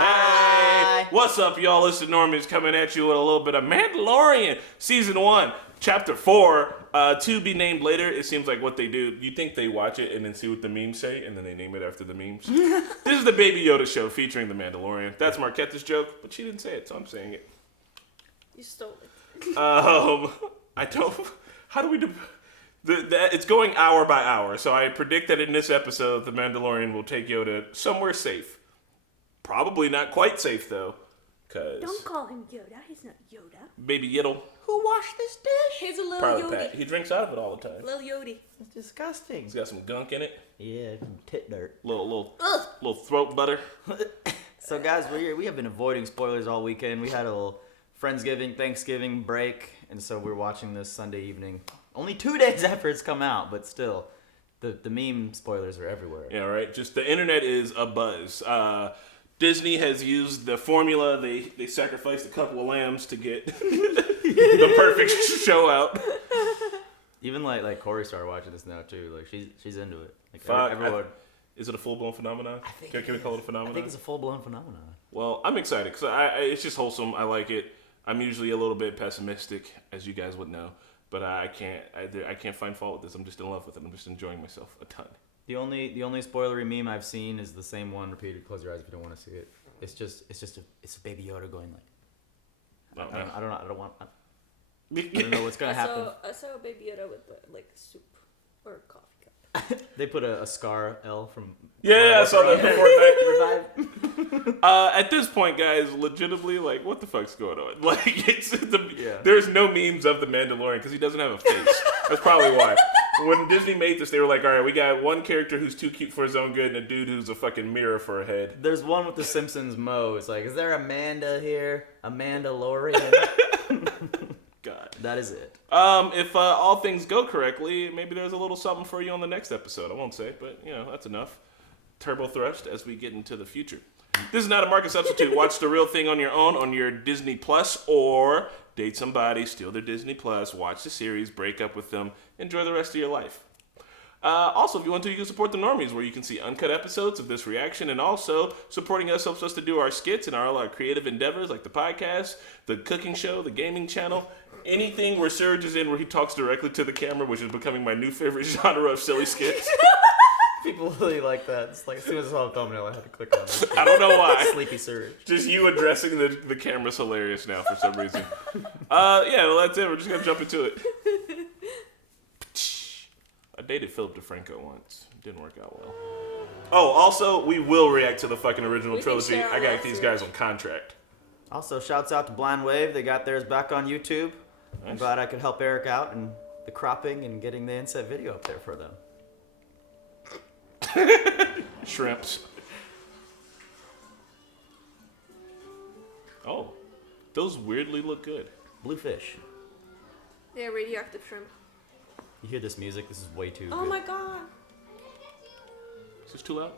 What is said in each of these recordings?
Hi. Hey, what's up, y'all? This is Normies coming at you with a little bit of Mandalorian Season 1, Chapter 4, to be named later. It seems like what they do, you think they watch it and then see what the memes say, and then they name it after the memes. This is the Baby Yoda show featuring the Mandalorian. That's Marquette's joke, but she didn't say it, so I'm saying it. You stole it. I don't, how do we do... It's going hour by hour, so I predict that in this episode, the Mandalorian will take Yoda somewhere safe. Probably not quite safe, though, because... Don't call him Yoda. He's not Yoda. Baby Yiddle. Who washed this dish? He's a little Part of Yodi. the pack. He drinks out of it all the time. Little Yodi. It's disgusting. He's got some gunk in it. Yeah, tit dirt. Little throat butter. So guys, we have been avoiding spoilers all weekend. We had a little Friendsgiving, Thanksgiving break, and so we're watching this Sunday evening. Only 2 days after it's come out, but still, the meme spoilers are everywhere. Yeah, right. Just the internet is abuzz. Disney has used the formula. They sacrificed a couple of lambs to get the perfect show out. Even like Corey started watching this now too. Like she's into it. Like everyone. Is it a full-blown phenomenon? Can we call it a phenomenon? I think it's a full-blown phenomenon. Well, I'm excited because it's just wholesome. I like it. I'm usually a little bit pessimistic, as you guys would know, but I can't find fault with this. I'm just in love with it. I'm just enjoying myself a ton. The only spoilery meme I've seen is the same one repeated. Close your eyes if you don't want to see it. It's a Baby Yoda going like. I don't know what's gonna happen. I saw a Baby Yoda with like soup or a coffee cup. They put a Scar L from. Yeah, I saw that before. Revive. At this point, guys, legitimately, like, what the fuck's going on? Like, there's no memes of the Mandalorian because he doesn't have a face. That's probably why. When Disney made this, they were like, all right, we got one character who's too cute for his own good and a dude who's a fucking mirror for a head. There's one with the Simpsons Mo. It's like, is there Amanda here? A Mandalorian? God. That is it. If all things go correctly, maybe there's a little something for you on the next episode. I won't say, but, that's enough. Turbo thrust as we get into the future. This is not a market substitute. Watch the real thing on your own on your Disney Plus, or date somebody, steal their Disney Plus, watch the series, break up with them, enjoy the rest of your life. Also, if you want to, you can support the Normies, where you can see uncut episodes of this reaction, and also supporting us helps us to do our skits and all our creative endeavors, like the podcast, the cooking show, the gaming channel, anything where Serge is in where he talks directly to the camera, which is becoming my new favorite genre of silly skits. People really like that. It's like as soon as I saw the thumbnail, I had to click on it. I don't know why. Sleepy Surge. Just you addressing the camera's hilarious now for some reason. Well, that's it. We're just going to jump into it. I dated Philip DeFranco once. Didn't work out well. Oh, also, we will react to the fucking original trilogy. I got these guys on contract. Also, shouts out to Blind Wave. They got theirs back on YouTube. Nice. I'm glad I could help Eric out in the cropping and getting the inset video up there for them. Shrimps. Oh, those weirdly look good. Bluefish. Yeah, radioactive shrimp. You hear this music? This is way too Oh good. my god. Is this too loud?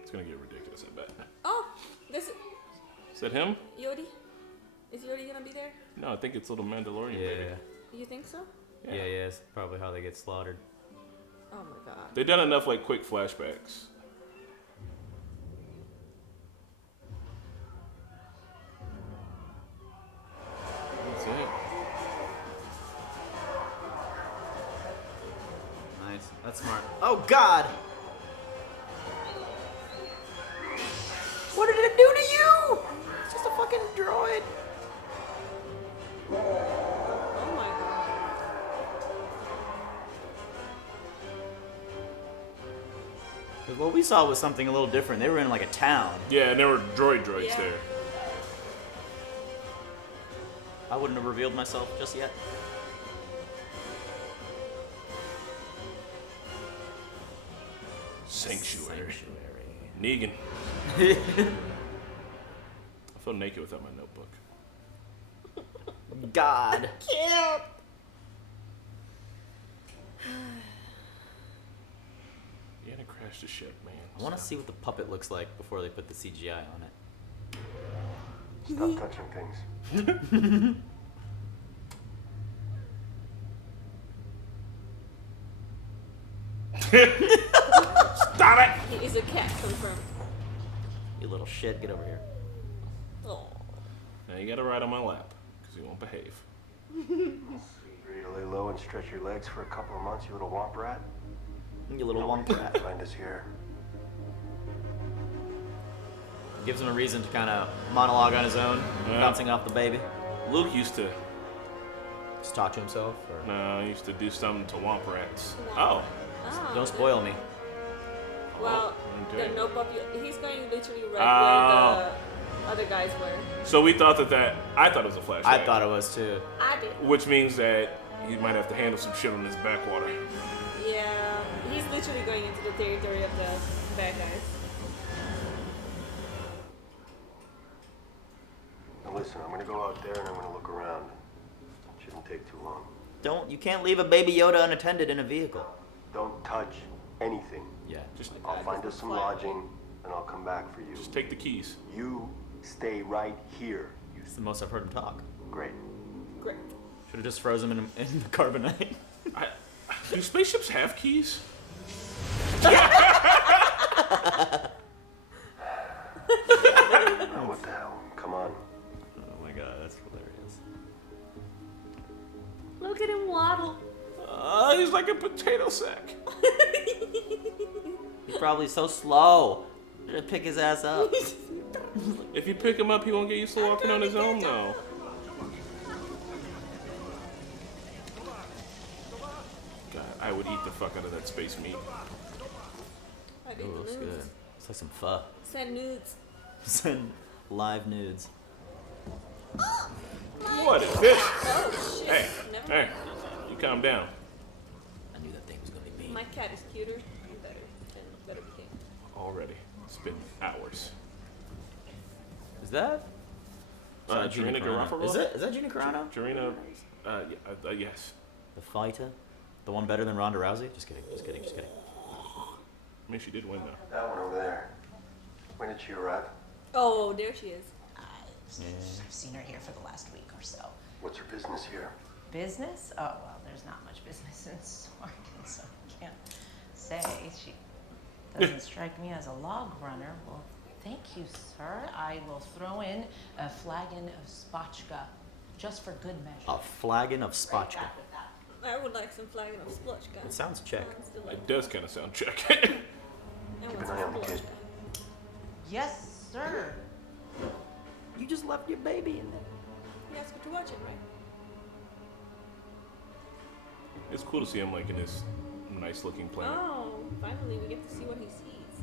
It's gonna get ridiculous, I bet. Oh, this Is that him? Yodi? Is Yodi gonna be there? No, I think it's little Mandalorian. Yeah. Baby. You think so? Yeah, it's probably how they get slaughtered. Oh my god. They've done enough like quick flashbacks. That's it. Nice. That's smart. Oh god! What did it do to you? It's just a fucking droid. Oh my god. Because what we saw was something a little different. They were in like a town. Yeah, and there were droids there. I wouldn't have revealed myself just yet. Sanctuary. Negan. I feel naked without my notebook. God. Cute. You gotta crash the ship, man. I want to see what the puppet looks like before they put the CGI on it. Stop touching things. Stop it! He is a cat confirmed. You little shit, get over here. Oh. Now you gotta ride on my lap, because he won't behave. Ready to lay low and stretch your legs for a couple of months, you little womp rat? You little womp rat. Find us here. Gives him a reason to kind of monologue on his own, Yeah. bouncing off the baby. Luke used to, Just talk to himself. Or... no, he used to do something to womp rats. Womp. Oh. Ah, Don't spoil me. Well, Okay. the no puppy. He's going literally right Oh. where the other guys were. So we thought that I thought it was a flashback. I thought it was too. I did. Which means that he might have to handle some shit on his backwater. Yeah, he's literally going into the territory of the bad guys. Now listen, I'm gonna go out there and I'm gonna look around. Shouldn't take too long. You can't leave a baby Yoda unattended in a vehicle. Don't touch anything. Yeah. Just I'll find us some lodging and I'll come back for you. Just take the keys. You stay right here. It's the most I've heard him talk. Great. Great. Should have just froze him in the carbonite. Do spaceships have keys? Now what the hell? Come on. Oh my god, that's hilarious. Look at him waddle. He's like a potato sack. He's probably so slow. Should pick his ass up. If you pick him up, he won't get used to walking on his own, though. God, I would eat the fuck out of that space meat. I did Ooh, looks nudes. good. It's like some pho. Send nudes. Send live nudes. What is this? Oh shit. Hey, Never hey, mind. you calm down. I knew that thing was gonna be mean. My cat is cuter and better behave. Already. It's been hours. Is that? Gina Garofalo? Is that Gina Carano? Jarina, yes. The fighter? The one better than Ronda Rousey? Just kidding, just kidding, just kidding. I mean, she did win, though. That one over there. When did she arrive? Oh, there she is. I've seen her here for the last week or so. What's her business here? Business? Oh, well, there's not much business in Swarkin, so I can't say. She doesn't strike me as a log runner. Well, thank you, sir. I will throw in a flagon of spotchka, just for good measure. A flagon of spotchka. I would like some flagon of splotchka. It sounds Czech. It does kind of sound Czech. I Keep want an some eye on the kid. splotchka. Yes, sir. You just left your baby in there. You asked her to watch it, right? It's cool to see him, like, in this nice-looking planet. Oh, finally we get to see what he sees.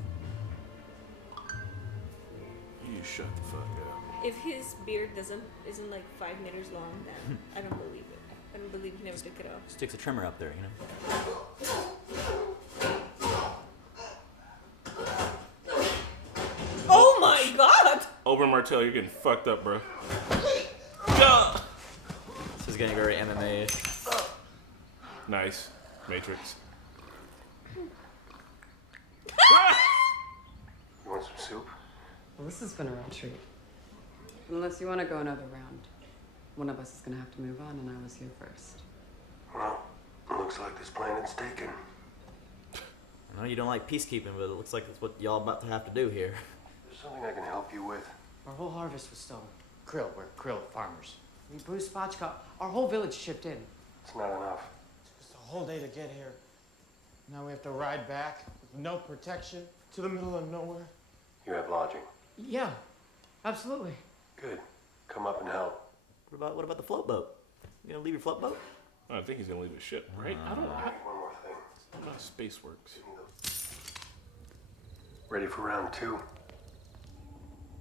You shut the fuck up. If his beard isn't like 5 meters long, then I don't believe it. I don't believe he never took it off. Sticks a trimmer up there, you know? Oh my god! Oberyn Martell, you're getting fucked up, bro. This is getting very MMA-ish. Nice. Matrix. You want some soup? Well, this has been a real treat. Unless you want to go another round. One of us is going to have to move on, and I was here first. Well, it looks like this planet's taken. I know you don't like peacekeeping, but it looks like it's what y'all about to have to do here. There's something I can help you with. Our whole harvest was stolen. Krill, we're krill farmers. We blew spotchka. Our whole village shipped in. It's not enough. It took us a whole day to get here. Now we have to ride back with no protection to the middle of nowhere. You have lodging. Yeah, absolutely. Good. Come up and help. What about the float boat? You gonna leave your float boat? I think he's gonna leave his ship, right? I don't know One more thing. how space works. Ready for round 2?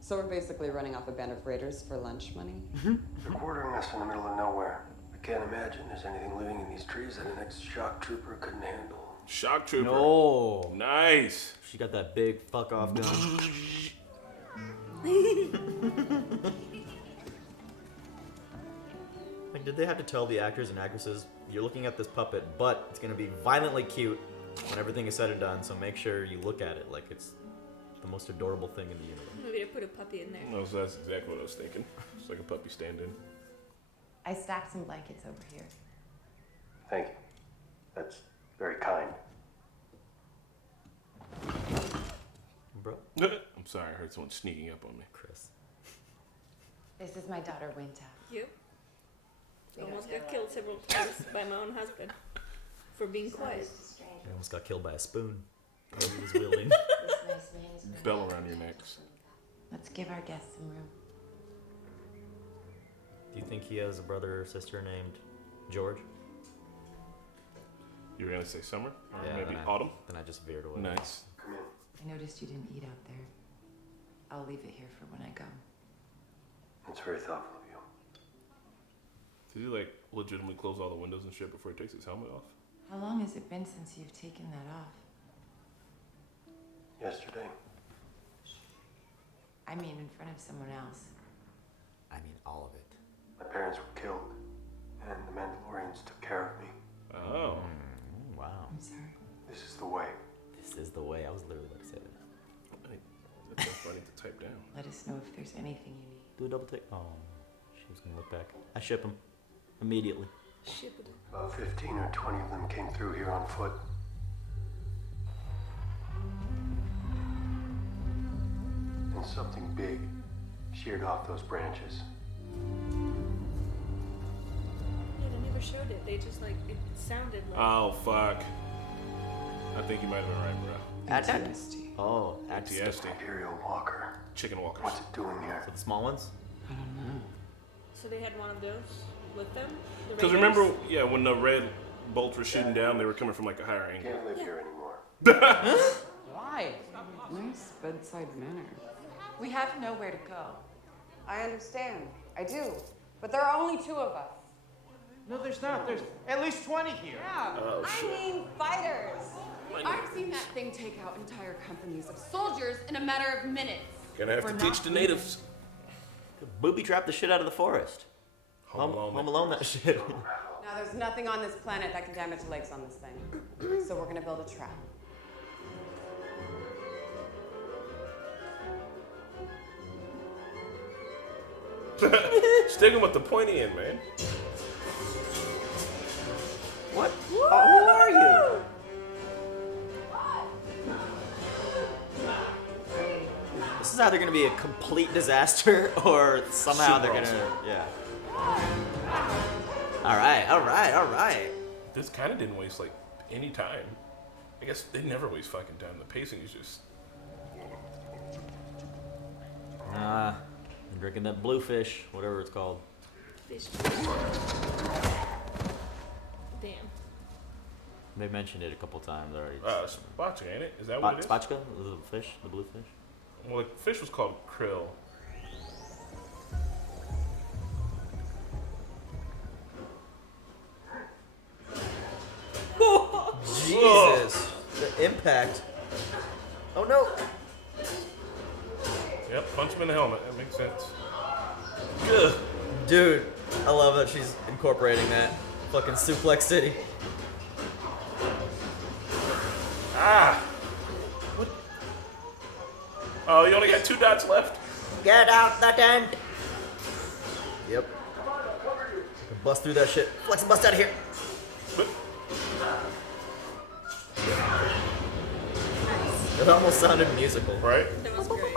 So we're basically running off a band of raiders for lunch money? They're quartering us in the middle of nowhere. I can't imagine there's anything living in these trees that an ex-shock trooper couldn't handle. Shock Trooper. No. Nice. She got that big fuck off gun. Like, did they have to tell the actors and actresses, you're looking at this puppet, but it's gonna be violently cute when everything is said and done, so make sure you look at it like it's the most adorable thing in the universe. Maybe to put a puppy in there. No, that's exactly what I was thinking. It's like a puppy stand-in. I stacked some blankets over here. Thank you. That's very kind. Bro, I'm sorry, I heard someone sneaking up on me. Chris. This is my daughter, Winter. Yep. Almost got killed several times by my own husband for being quiet. I almost got killed by a spoon. He was wielding. Bell around your necks. Let's give our guests some room. Do you think he has a brother or sister named George? You were gonna say summer? Or Yeah, maybe then autumn? Then I just veered away. Nice. Come in. I noticed you didn't eat out there. I'll leave it here for when I go. That's very thoughtful of you. Did he like legitimately close all the windows and shit before he takes his helmet off? How long has it been since you've taken that off? Yesterday. I mean, in front of someone else. I mean, all of it. My parents were killed, and the Mandalorians took care of me. Oh. Wow. I'm sorry. This is the way. This is the way. I was literally about to say that. That's so funny to type down. Let us know if there's anything you need. Do a double take. Oh, she was gonna look back. I ship him immediately. Shit. About 15 or 20 of them came through here on foot. And something big sheared off those branches. Yeah, they never showed it. They just like it sounded like. Oh, fuck. I think you might have been right, bro. PTSD. Oh, PTSD. Imperial Walker. Chicken walkers. What's it doing here? So the small ones? I don't know. So they had one of those with them. Because remember, yeah, when the red bolts were shooting down, they were coming from like a higher angle. Can't live here anymore. Why? Nice bedside manner. We have nowhere to go. I understand. I do. But there are only 2 of us. No, there's not. There's at least 20 here. Yeah. Oh, I shit. mean fighters. I've seen that thing take out entire companies of soldiers in a matter of minutes. Gonna have to teach the natives. Booby trap the shit out of the forest. Home Alone that shit. Now, there's nothing on this planet that can damage the legs on this thing. So we're gonna build a trap. Stick him with the pointy end, man. What? Who are you? This is either gonna be a complete disaster or somehow they're gonna. Yeah. Alright. This kind of didn't waste like any time. I guess they never waste fucking time. The pacing is just. I'm drinking that blue fish, whatever it's called. Fish. Damn. They mentioned it a couple times already. Spotchka, ain't it? Is that what it is? Spotchka? The fish? The blue fish? Well, the fish was called krill. Jesus! The impact. Oh no! Yep, punch him in the helmet. That makes sense. Ugh. Dude, I love that she's incorporating that. Fucking Suplex City. Ah! What? Oh, you only got 2 dots left? Get out the tent! Yep. Bust through that shit. Flex and bust out of here. It almost sounded musical. Right? That was great.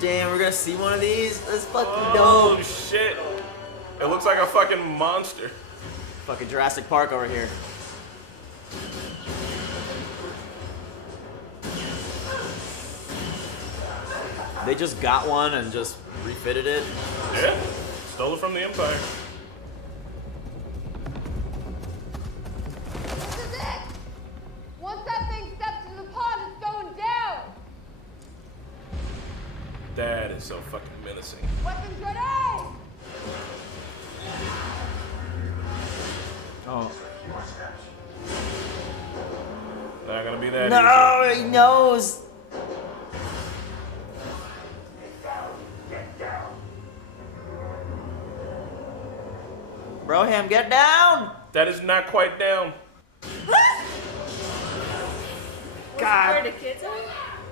Damn, we're gonna see one of these? That's fucking Oh, dope. shit. It looks like a fucking monster. Fucking Jurassic Park over here. They just got one and just refitted it. Yeah. Stole it from the Empire. This is it! Once that thing steps into the pond, it's going down! That is so fucking menacing. Weapons ready! Oh. Not gonna be that No, he knows. Broham, get down! easy. That is not quite down. Where the kids are?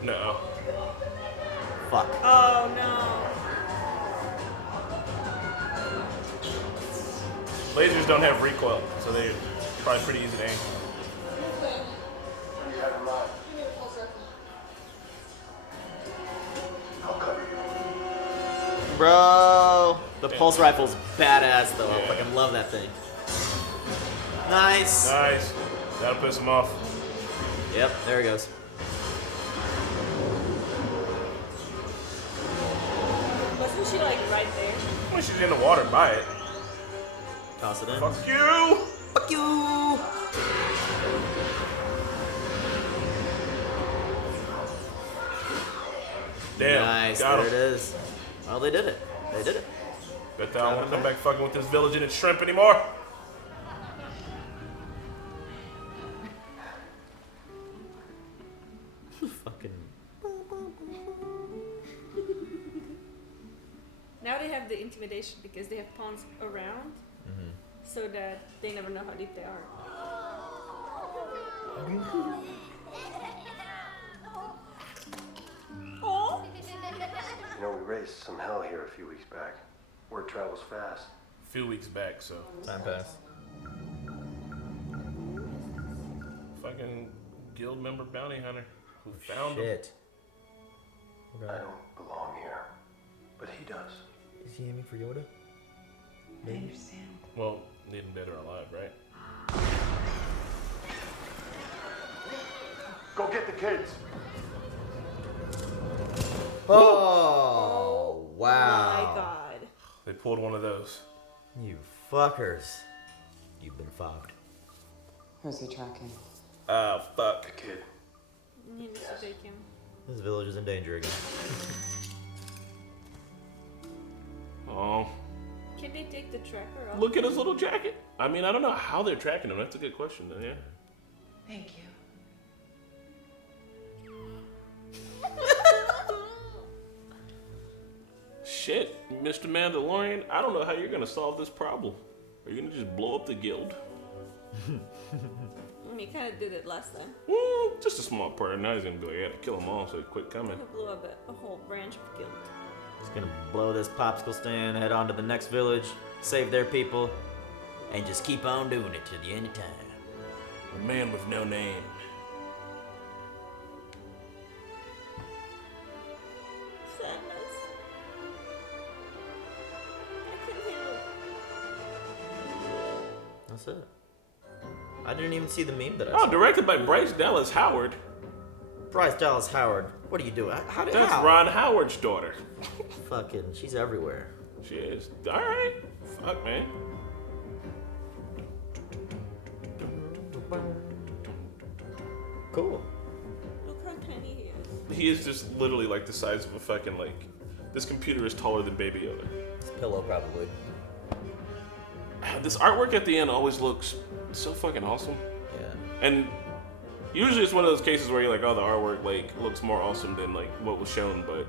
No. Fuck. Oh no. Lasers don't have recoil, so they're probably pretty easy to aim. Bro, the pulse rifle's badass though. I fucking love that thing. Nice. Nice. That'll piss him off. Yep, there he goes. Wasn't she like right there? When she's in the water, buy it. Toss it in. Fuck you. Fuck you. Damn. Nice. Got There him. it is. Well, they did it. They did it. Bet that I don't want to come back fucking with this village and its shrimp anymore. Fucking. Now they have the intimidation because they have pawns around, so that they never know how deep they are. Oh. You know, we raised some hell here a few weeks back. Word travels fast. A few weeks back, so. Time passed. Fucking guild member bounty hunter who found him. Shit. I don't belong here, but he does. Is he aiming for Yoda? I understand. Well, need him dead or alive, right? Go get the kids. Oh, wow. My God. They pulled one of those. You fuckers. You've been fogged. Who's he tracking? Fuck. The kid. He needs to take him. This village is in danger again. Oh. Can they take the tracker off? Look at his little jacket. I mean, I don't know how they're tracking him. That's a good question, though, yeah. Thank you. Shit, Mr. Mandalorian, I don't know how you're gonna solve this problem. Are you gonna just blow up the guild? He kind of did it last time. Just a small part. Now he's gonna be like, I gotta kill them all, so he quit coming. He blew up a whole branch of guild. He's gonna blow this popsicle stand, head on to the next village, save their people, and just keep on doing it to the end of time. A man with no name. Sadness. I can hear it. That's it. I didn't even see the meme that I Oh, saw. directed by Bryce Dallas Howard. Bryce Dallas Howard. What are you doing? How did That's how? Ron Howard's daughter. Fucking, she's everywhere. She is. Alright. Fuck, man. Cool. Look how tiny he is. He is just literally like the size of a fucking, like, this computer is taller than Baby Yoda. It's a pillow, probably. This artwork at the end always looks so fucking awesome. Yeah. And usually it's one of those cases where you're like, oh, the artwork like looks more awesome than like what was shown, but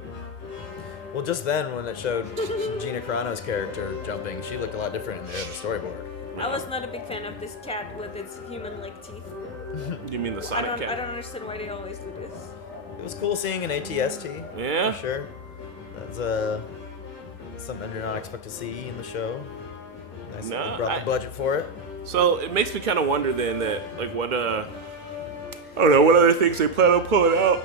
Well, just then when it showed Gina Carano's character jumping, she looked a lot different in there in the storyboard. I was not a big fan of this cat with its human-like teeth. you mean the I Sonic don't cat? understand why they always do this. It was cool seeing an ATST. Yeah. For sure. That's something you're not expect to see in the show. Nice that they brought the budget for it. So it makes me kind of wonder then that like what I don't know what other things they plan on pulling out.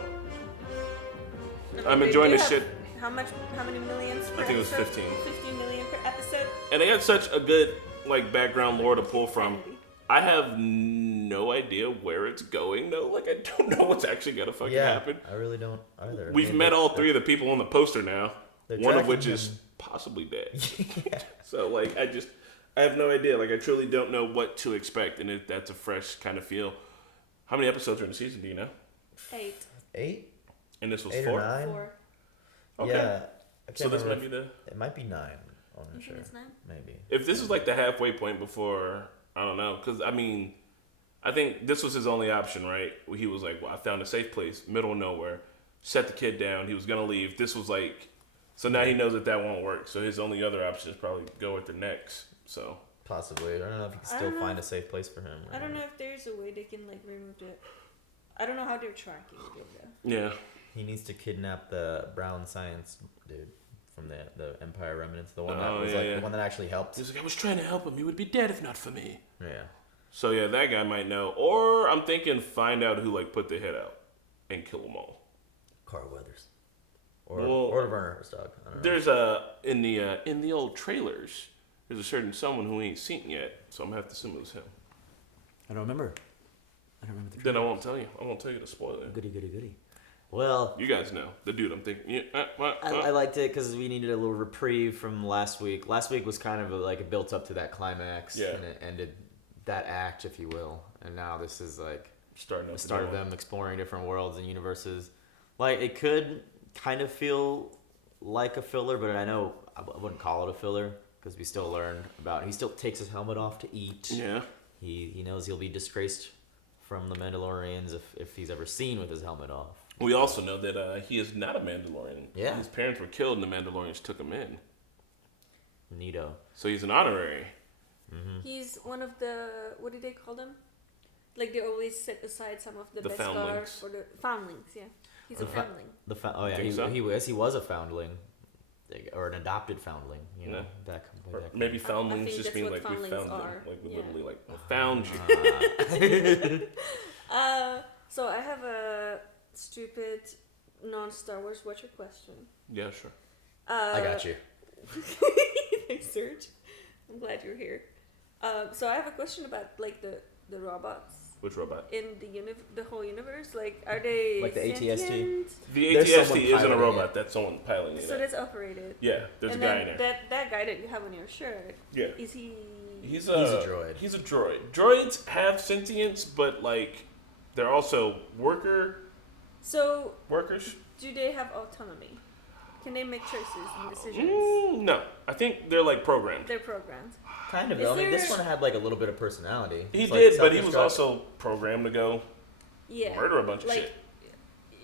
I'm enjoying this shit. How many millions per I think it was episode? 15. 15 million per episode? And they had such a good like background lore to pull from. I have no idea where it's going though. Like I don't know what's actually gonna fucking happen. I really don't either. We've met all three of the people on the poster now. They're One of tracking which him. is possibly dead. So like I have no idea. Like I truly don't know what to expect, and that's a fresh kind of feel. How many episodes are in the season? Do you know? 8. 8? And this was 8 4? or 9? 4. Okay. Yeah. I can't So this remember might be the. It might be 9. I'm not sure. It's 9? Maybe. If this is like the halfway point before, I don't know, because I mean, I think this was his only option, right? He was like, well, I found a safe place, middle of nowhere, set the kid down. He was gonna leave. This was like, so now he knows that won't work. So his only other option is probably go with the next. So. Possibly. I don't know if you can I still don't know. find a safe place for him. I don't know if there's a way they can like remove it. I don't know how they're tracking it though. Yeah. He needs to kidnap the brown science dude from the Empire Remnants, the one that Oh, was yeah, like yeah. the one that actually helped. He's like, I was trying to help him. He would be dead if not for me. Yeah. So yeah, that guy might know. Or I'm thinking find out who like put the hit out and kill them all. Carl Weathers. Or Well, Or the Werner's dog. I don't know. There's in the old trailers, there's a certain someone who we ain't seen yet, so I'm gonna have to assume it was him. I don't remember. The Then I won't tell you. I won't tell you to spoil it. Goody. Well, You guys know the dude. I'm thinking. Yeah, I liked it because we needed a little reprieve from last week. Last week was kind of like it built up to that climax, Yeah. and it ended that act, if you will. And now this is like starting the start of them exploring different worlds and universes. Like it could kind of feel like a filler, but I know I wouldn't call it a filler because we still learn about. He still takes his helmet off to eat. Yeah. He knows he'll be disgraced from the Mandalorians if he's ever seen with his helmet off. We also know that he is not a Mandalorian. Yeah. His parents were killed, and the Mandalorians took him in. Neato. So he's an honorary. He's one of the, what do they call them? Like they always set aside some of the best foundlings. cars for the foundlings. Yeah, he's a foundling. He was a foundling, or an adopted foundling. You know, Or maybe foundlings think just that's mean what like we foundlings found them, are. like we Yeah. literally like found you. So I have a stupid non-Star Wars watcher question. Yeah, sure. I got you. Thanks, Serge. I'm glad you're here. So I have a question about like the robots Which robot? in the whole universe. Like, are they Like the ATST? sentient? The There's ATST someone isn't a piloting robot. it. That's someone piloting it. So that's operated. Yeah, there's and a guy then in there. that guy that you have on your shirt. Yeah. Is he? He's a droid. He's a droid. Droids have sentience, but like they're also So workers. do they have autonomy? Can they make choices and decisions? No, I think they're like programmed. They're programmed. Kind of. Is I mean, this there- one had like a little bit of personality. He It's like did, but he was self-destruct. also programmed to go Yeah. murder a bunch of like,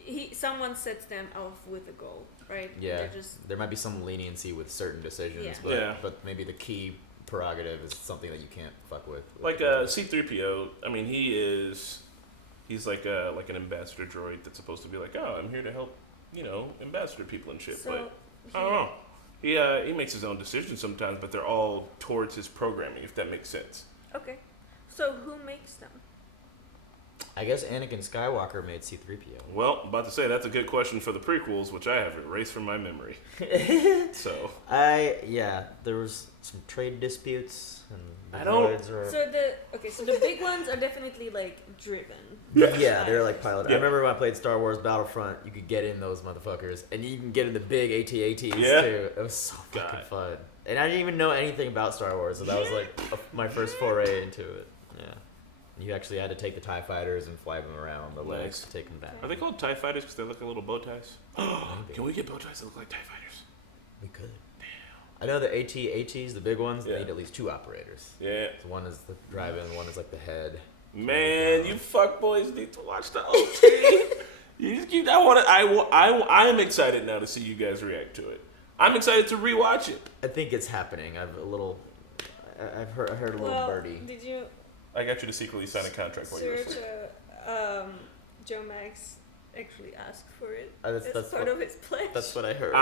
shit. Someone sets them off with a goal, right? Yeah, They're just there might be some leniency with certain decisions, Yeah. but Yeah. but maybe the key prerogative is something that you can't fuck with. Like C-3PO. I mean, he's like an ambassador droid that's supposed to be like, oh, I'm here to help, ambassador people and shit. So but I don't know. He makes his own decisions sometimes, but they're all towards his programming, if that makes sense. okay. So who makes them? I guess Anakin Skywalker made C-3PO. Well, I'm about to say that's a good question for the prequels, which I have erased from my memory. So there was some trade disputes, and the I don't- droids are. So the big ones are definitely like driven. Yeah, they're like piloted. Yeah. I remember when I played Star Wars Battlefront, you could get in those motherfuckers, and you can get in the big AT-ATs Yeah. too. It was so fucking God. fun. And I didn't even know anything about Star Wars, so that was like my first foray into it. Yeah. You actually had to take the TIE fighters and fly them around the legs to take them down. Are they called TIE fighters because they look like little bow ties? Maybe. Can we get bow ties that look like TIE fighters? We could. I know the AT-ATs, the big ones, Yeah. need at least 2 operators. Yeah. So one is the drive-in, one is like the head. Man, you fuckboys need to watch the OT. You just keep. I am excited now to see you guys react to it. I'm excited to rewatch it. I think it's happening. I heard a little Well, birdie. did you I got you to secretly sign a contract while you were search? asleep. Joe Max actually asked for it That's as part of his pledge. That's what I heard.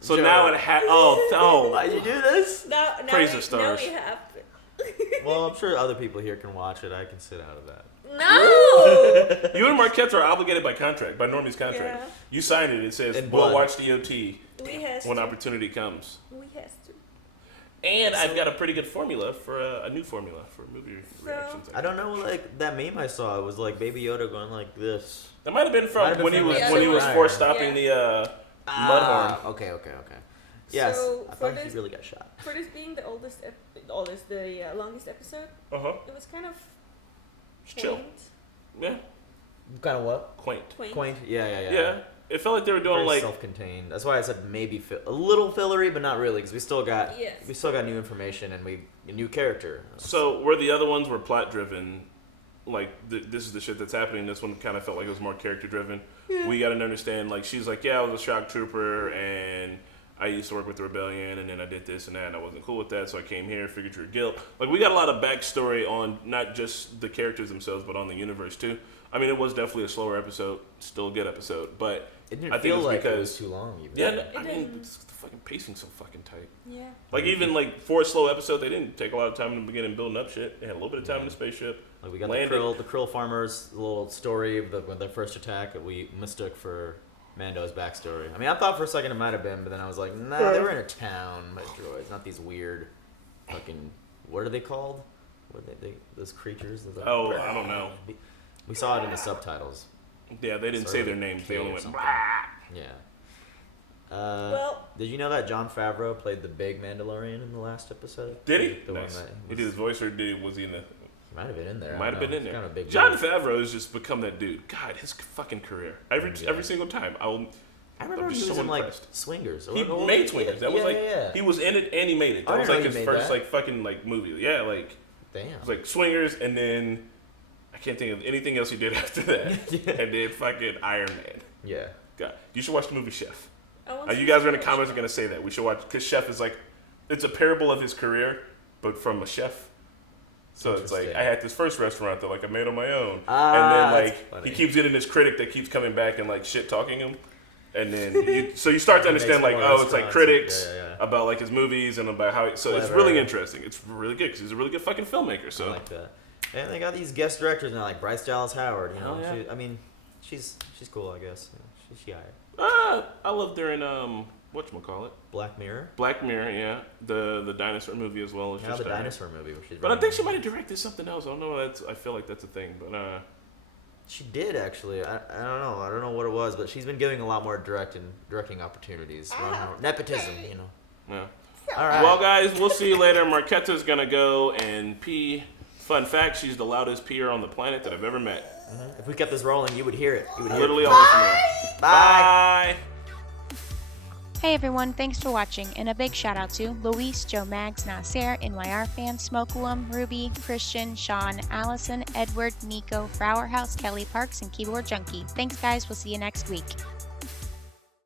So Joe. now it oh. Why'd you do this? now Praise the now stars. we have. Well, I'm sure other people here can watch it. I can sit out of that. No. You and Marquette are obligated by contract, by Normie's contract. Yeah. You signed it. It says In we'll blood. watch the OT We has when to. opportunity comes. We has to. And I've got a pretty good formula for a new formula for movie reactions. I don't know, like that meme I saw. It was like Baby Yoda going like this. That might have been from Might have been when he from was the when he other was one. force stopping Yeah. the Mudhorn. Okay. Yes, So, I for thought he this- really got shot. For this being the longest episode, it was kind of It's chill. quaint. Yeah, Kind of what? quaint. Quaint. Yeah. Yeah, it felt like they were doing Very like self-contained. That's why I said maybe a little fillery, but not really, because we still got Yes. new information and a new character. so. Where the other ones were plot driven, like this is the shit that's happening. This one kind of felt like it was more character driven. We got to understand. Like she's like, yeah, I was a shock trooper and I used to work with the rebellion, and then I did this and that, and I wasn't cool with that, so I came here, figured your guilt. Like, we got a lot of backstory on not just the characters themselves, but on the universe, too. I mean, it was definitely a slower episode, still a good episode, but It didn't I think feel it's like because... it was too long, even. Yeah, It I mean, didn't. it's the fucking pacing's so fucking tight. Yeah. Like, even, like, for a slow episode, they didn't take a lot of time in the beginning building up shit. They had a little bit of time in the spaceship. Like we got landed. the Krill farmers' little story of when their first attack that we mistook for Mando's backstory. I mean, I thought for a second it might have been, but then I was like, nah, they were in a town by droids, not these weird fucking, what are they called? What are they those creatures? Those, like, I don't know. We saw it in the subtitles. Yeah, they didn't say their names. They only went, yeah. Well, did you know that Jon Favreau played the big Mandalorian in the last episode? Did he? The Nice. one that He did his voice, or was he in the... He might have been in there. Might have been in He's there. kind of a big Jon dude. Favreau has just become that dude. God, his fucking career. Every single time. I remember I'm he just was so in like impressed. Swingers. He made Swingers. That was like he was in it and he made it. That I was didn't like know his he made first that. like fucking like movie. Yeah, like Damn. it was like Swingers, and then I can't think of anything else he did after that. And then fucking Iron Man. Yeah. God, you should watch the movie Chef. I want You guys are in the comments are gonna say that we should watch because Chef is like it's a parable of his career, but from a chef. So it's like I had this first restaurant that like I made on my own, and then like he keeps getting this critic that keeps coming back and like shit talking him, and then you start to understand like it's like critics about like his movies and about how it's really interesting. It's really good because he's a really good fucking filmmaker. So I like that. And they got these guest directors now like Bryce Dallas Howard. You know, I mean, she's cool, I guess. She hired. I loved her in whatchamacallit? Black Mirror. Black Mirror, yeah, the dinosaur movie as well. The dinosaur movie. But I think she might have directed something else. I don't know. I feel like that's a thing, but she did actually. I don't know. I don't know what it was, but she's been giving a lot more directing opportunities. Nepotism, you know. Yeah. All right. Well, guys, we'll see you later. Marquetta's gonna go and pee. Fun fact: she's the loudest peer on the planet that I've ever met. If we kept this rolling, you would hear it. You would hear Literally it. all the time. Bye. Hey everyone, thanks for watching, and a big shout out to Luis, Joe Mags, Nasser, NYR Fan, Smokeulum, Ruby, Christian, Sean, Allison, Edward, Nico, Brower House, Kelly Parks, and Keyboard Junkie. Thanks guys, we'll see you next week.